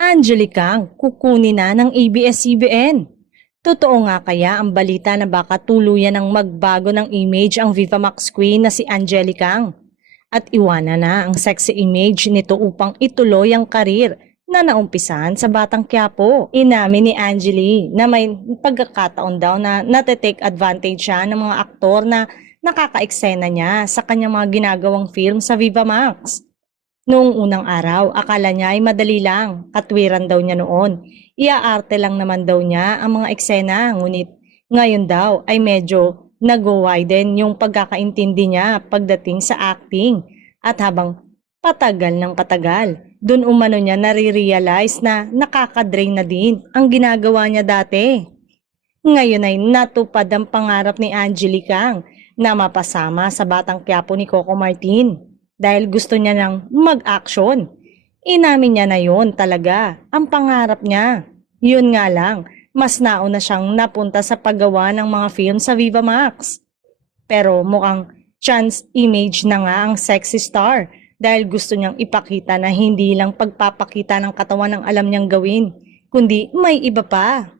Angelica, kukunin na ng ABS-CBN. Totoo nga kaya ang balita na baka tuluyan ng magbago ng image ang Viva Max Queen na si Angelica at iwanan na ang sexy image nito upang ituloy ang karir na naumpisahan sa Batang Quiapo. Inamin ni Angeli na may pagkakataon daw na nate-take advantage siya ng mga aktor na nakaka-eksena niya sa kanyang mga ginagawang film sa Viva Max. Noong unang araw, akala niya ay madali lang, katwiran daw niya noon. Iaarte lang naman daw niya ang mga eksena, ngunit ngayon daw ay medyo nag-widen yung pagkakaintindi niya pagdating sa acting. At habang patagal ng patagal, dun umano niya nare-realize na nakakadrain na din ang ginagawa niya dati. Ngayon ay natupad ang pangarap ni Angelica na mapasama sa Batang Quiapo ni Coco Martin dahil gusto niya nang mag-action. Inamin niya na yon talaga ang pangarap niya. Yun nga lang, mas nauna siyang napunta sa paggawa ng mga film sa Viva Max. Pero mukhang chance image na nga ang sexy star dahil gusto niyang ipakita na hindi lang pagpapakita ng katawan ang alam niyang gawin, kundi may iba pa.